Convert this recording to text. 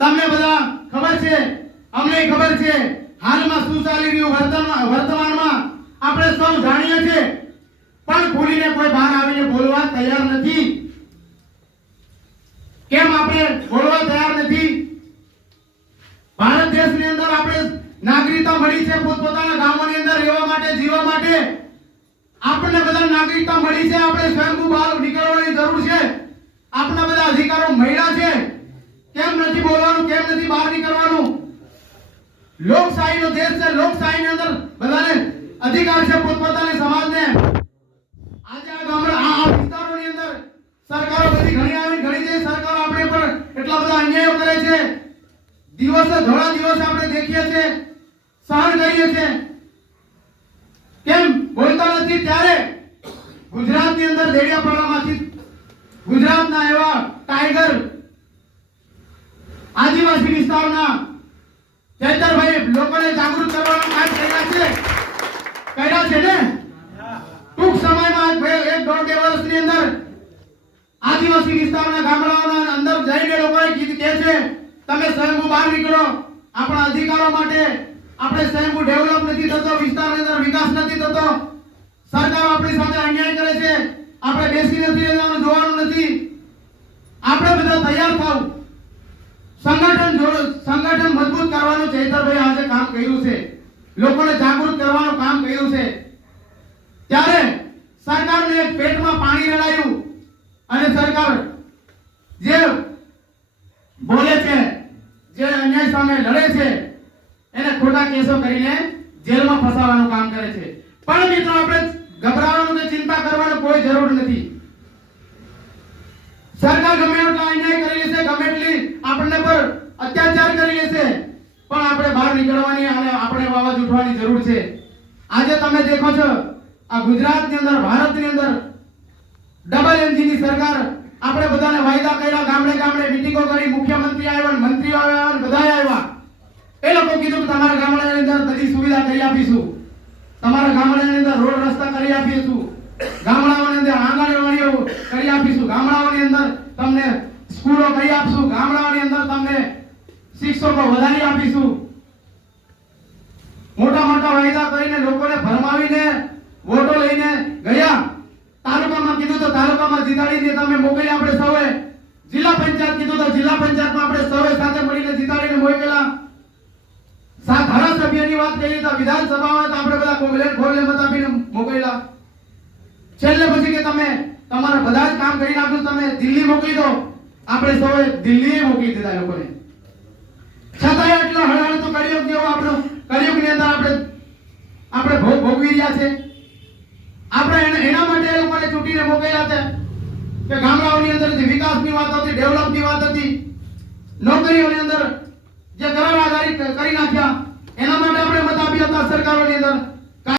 તમને બધા ખબર છે? અમને ખબર છે, હાલમાં શું ચાલી રહ્યું વર્તમાનમાં? આપણે સૌ જાણીએ છીએ. પણ ખુલીને કોઈ બહાર આવીને બોલવા તૈયાર નથી. કેમ આપણે બોલવા તૈયાર નથી? ભારત દેશની અંદર આપણે નાગરિકતા મળી છે પોતપોતાના ગામોની અંદર રહેવા માટે, જીવવા માટે. આપણને બધા નાગરિકતા મળી છે, આપણે સ્વયંભૂ બહાર નીકળવાની જરૂર છે આપણા બધા અધિકારો મળ્યા છે કેમ નથી બોલવાનું કેમ નથી બહાર નીકળવાનું લોકશાહીનો દેશ છે લોકશાહીની અંદર બધાને અધિકાર છે પોતપોતાની સમાજને. આજે આ ગામડા આ વિસ્તારોની અંદર સરકારો બધી ઘણી આવી, ઘણી જે સરકારો આપણે પર એટલા બધા અન્યાયો કરે છે. દિવસે ધોળા દિવસે આપણે દેખીએ છીએ, સહન કરીએ છીએ. કેમ? બોલતા નથી ત્યારે ગુજરાતની અંદર દેડિયાપાડામાંથી ગુજરાતના એવા ટાઈગર આદિવાસી વિસ્તારના ચૈતરભાઈ લોકોને જાગૃત કરવાનું કામ કર્યા છે. કર્યા છે ને? ટૂંક સમયમાં એક દોઢ બે વર્ષની અંદર આદિવાસી વિસ્તારના ગામડાઓના અંદર જઈને લોકોએ કીધું કે છે, તમે સ્વયંભૂ બહાર નીકળો. આપણા અધિકારો માટે આપણે સ્વયંભૂ ડેવલપ નથી થતો, વિસ્તારની અંદર વિકાસ નથી થતો. સરકાર આપણી સાથે અન્યાય કરે છે. આપણે બેસી નથી રહેવાનું જોવાનું નથી. આપણે બધા તૈયાર થાવ. સંગઠન સંગઠન કરવાનું ચૈતરભાઈ આજે કામ કર્યું છે. લોકોને જાગૃત કરવાનું કામ કર્યું છે. ત્યારે સરકારને પેટમાં પાણી રડાયું અને સરકાર જે બોલે છે, જે અન્યાય સામે લડે છે, એને ખોટા કેસો કરીને જેલમાં ફસાવવાનું કામ કરે છે. પણ મિત્રો, આપણે ગભરાવાનું કે ચિંતા કરવાનું કોઈ જરૂર નથી. સરકાર ગમે એટલા અન્યાય કરી લેશે ગમે એટલી આપણને પર અત્યાચાર કરી લેશે પણ આપણે બહાર નીકળવાની અને આપણે અવાજ ઉઠવાની જરૂર છે. આજે તમે દેખો છો, આ ગુજરાતની અંદર, ભારતની અંદર ડબલ એન્જિનની સરકાર આપણે બધાને વાયદા કર્યા, ગામડે ગામડે મિટિંગો કરી, મુખ્યમંત્રી આવ્યા મંત્રીઓ આવ્યા બધા આવ્યા. એ લોકો કીધું કે તમારા ગામડાની અંદર બધી સુવિધા કરી આપીશું. તમારા ગામડાની અંદર રોડ રસ્તા કરી આપીશું. ગામડાઓની અંદર આંગણવાડીઓ કરી આપીશું. ગામડાઓની અંદર તમને સ્કૂલો કરી આપશું. ગામડાઓની અંદર શિક્ષકો વધારી આપીશું. મોટા મોટા વાયદા કરીને લોકોને ભરમાવીને વોટો લઈને ગયા. તાલુકામાં કીધું તો તાલુકામાં જીતાડીને તમે મોકલી આપણે સૌએ. જિલ્લા પંચાયત કીધું તો જિલ્લા પંચાયતમાં આપણે સૌએ સાથે મળીને જીતાડીને મોકલેલા. ધારાસભ્યની વાત કરી તો વિધાનસભામાં તો આપણે બધા કોંગ્રેસ મત આપીને મોકલેલા. છેલ્લે પછી કે તમે તમારા બધા જ કામ કરી નાખ્યું તમે દિલ્હી મોકલી દો. આપણે સૌએ દિલ્હી મોકલી દીધા લોકોને. છતાંય એટલો હળહળ તો કળિયુગ જેવો આપણો કળિયુગની અંદર આપણે આપણે ભોગ ભોગવી રહ્યા છે. આપણે એને- માટે એ લોકોને ચૂંટીને મોકલ્યા છે કે ગામડાઓની અંદર જે વિકાસની વાત હતી, ડેવલપની વાત હતી, નોકરીઓની અંદર જે કરાર આધારિત કરી નાખ્યા, એના માટે આપણે મત આપ્યા હતા સરકારોની અંદર.